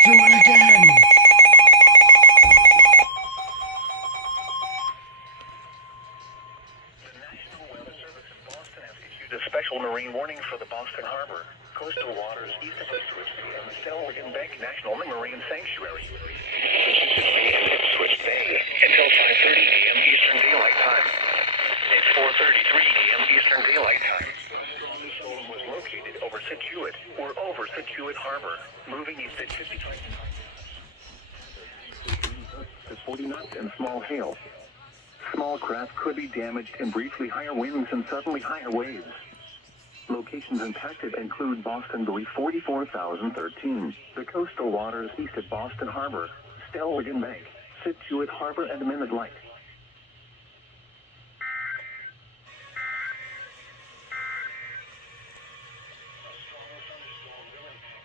Do it again. The National Weather Service in Boston has issued a special marine warning for the Boston Harbor, coastal waters east of Ipswich Bay, and the Stellwagen Bank National Marine Sanctuary. And Ipswich Bay until 5:30 a.m. Eastern Daylight Time. It's 4:33 a.m. Eastern Daylight Time. The storm was located over Situate Harbor, moving east at 55 to 40 knots and small hail. Small craft could be damaged in briefly higher winds and suddenly higher waves. Locations impacted include Boston buoy 44,013, the coastal waters east of Boston Harbor, Stellwagen Bank, Situate Harbor, and Minute Light.